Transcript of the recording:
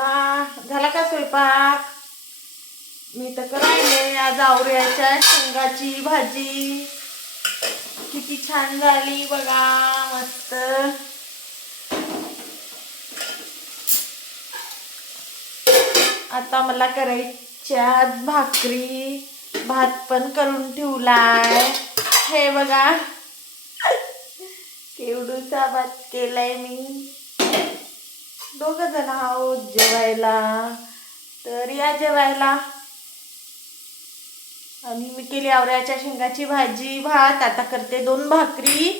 चला झाला का स्वयंपाक? मी तर करायले आज आवऱ्याच्या शेंगाची भाजी. किती छान झाली बघा, मस्त. आता मला करायच्या भाकरी, भात पण करून ठेवलाय. हे बघा केवढूचा भात केलाय मी. दोघ जण आहोत जेवायला, तर या जेवायला. आणि मी केली आवऱ्याच्या शेंगाची भाजी, भात. आता करते 2 भाकरी